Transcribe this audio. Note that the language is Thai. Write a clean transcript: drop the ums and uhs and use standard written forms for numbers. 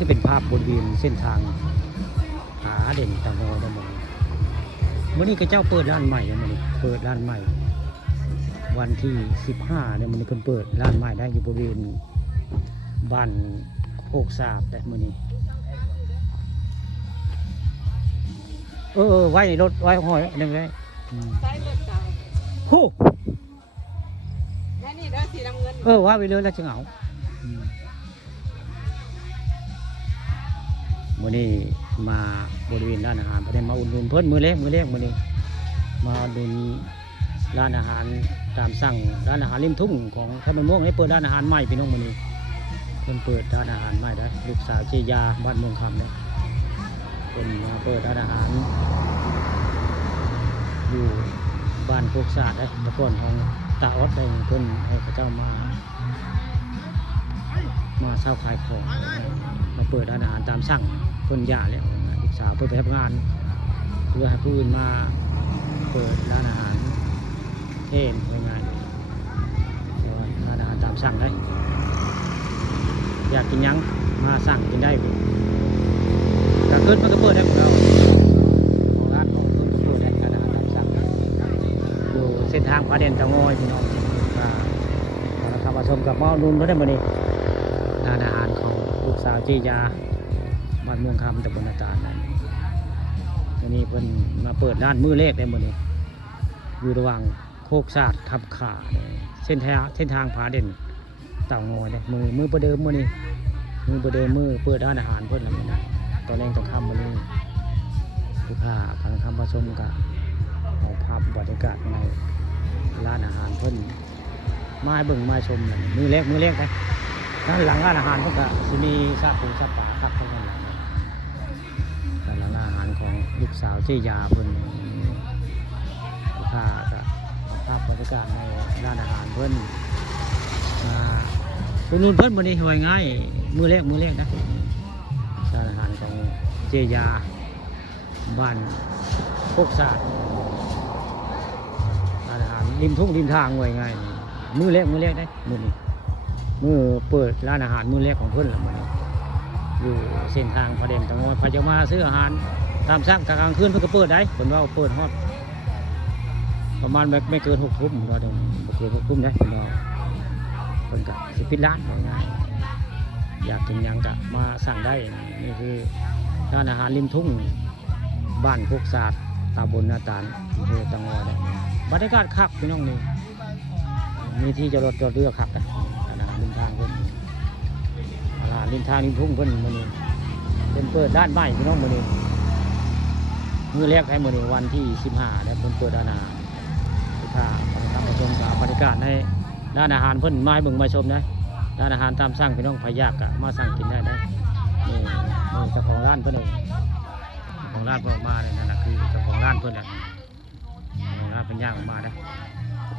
คือเป็นภาพบนเวียนเส้นทางหาเด่นตะงอยได้หมดเมื่อนี้ก็เจ้าเปิดร้านใหม่มันเปิดร้านใหม่วันที่15เนี่ยมันเพิ่นเปิดร้านใหม่ได้อยู่บริเวณบ้านโคกสาบแต่เมื่อนี้ไว้ในรถไว้ห้อยนั่นไงใส่รถเก่าฮู้แล้วนี่เด้อสีน้ำเงินว่าไปเลยแล้วจะเหงามื่อนี้มาบริเวณร้านอาหารประเด็นมาอุ่นนุนเพิ่นมือเล็กมื่อนี้มาดูร้านอาหารตามสั่งร้านอาหารริมทุ่งของท่านมะม่วงให้เปิดร้านอาหารใหม่พี่น้องมื่อนี้เพิ่นเปิดร้านอาหารใหม่ได้ลูกสาวเจยาบ้านเมืองคำเนี่ยเพิ่นมาเปิดร้านอาหารอยู่บ้านโคกสาดได้ตะก้อนของตาออดได้เพิ่นให้พระเจ้ามาเช่าขายของมาเปิดร้านอาหารตามสั่งเพิ่นย่าแล้วลูกสาวเพิ่นไปทำงานเพื่อให้ผู้อื่นมาเปิดร้านอาหารเทนง่ายๆแต่ว่าร้านอาหารตามสั่งได้อยากกินยังมาสั่งกินได้กระเกิดมันก็เปิดได้ของเราของร้านของเพิ่นก็เปิดได้ร้านอาหารตามสั่งอยู่เส้นทางพระเด่นเตางอยพี่น้องเราขับมาชมกับหม้อนุ่นเพิ่นได้มื้อนี้ร้านอาหารของลูกสาวเจยาบ้านเมืองคำตำบลนาตาลวันนี้เพิ่นมาเปิดร้านมือเลขได้หมดเลยอยู่ระหว่างโคกศาสตร์ทับขาเส้นทางผาเด่นเต่างอยเลยมือประเดิมมือนี่มือประเดิมมือเปิดร้านอาหารเพิ่นอะไรนะตอนแรกต้องทำวันนี้ลูกค้าพาคำผสมกับเอาภาพบรรยากาศในร้านอาหารเพิ่นมาเบิ่งมาชมมือเลขนะด้านหลังร้านอาหารเพิ่นก็จะมีซาปูซาปลาครับเพิ่นกันด้านหลังร้านอาหารของลูกสาวเจยาเพิ่นลูกค้าก็ภาพบรรยากาศในร้านอาหารเพิ่นคุณนุ่นเพิ่นวันนี้หวยง่ายมือเลขนะร้านอาหารของเจยาบ้านโคกศาสตร์ร้านอาหารริมทุ่งริมทางหวยง่ายมือเลขได้มือนี้มือเปิดร้านอาหารมือเลขของเพิ่นละมือนี้อยู่เส้นทางพระเด่นตะงอยพาจะมาซื้ออาหารตามสั่งกลางคืนเพิ่นก็เปิดได้เพิ่นว่าเปิดฮอดประมาณไม่เกิน6 ทุ่มว่าจะบ่เกิน6 ทุ่มได้เพิ่นว่าเพิ่นก็สิปิดร้านง่ายๆอยากกินหยังก็มาสั่งได้นี่คือร้านอาหารริมทุ่งบ้านโคกศาสตร์ตำบลนาตาลอำเภอตะงอยได้บรรยากาศคักพี่น้องนี่มีที่จะรถจอดเรือคักนะร้านอาหารริมทางเพิ่นร้านริมทางริมทุ่งเพิ่นมื้อนี้เป็นเปิดร้านใหม่พี่น้องมื้อนี้มื้อแรกให้มื้อนี้วันที่15แล้วเพิ่นเปิดร้านอาหารลูกค้าทำมาชมกับบรรยากาศในร้านอาหารเพิ่นมาให้เบิ่งมาชมนะร้านอาหารตามสั่งพี่น้องพยากก็มาสั่งกินได้นะนี่เจ้าของร้านเพิ่นเองของร้านเพิ่นออกมาเนี่ยนั่นน่ะคือเจ้าของร้านเพิ่นแหละร้านเพิ่นย่างออกมานะ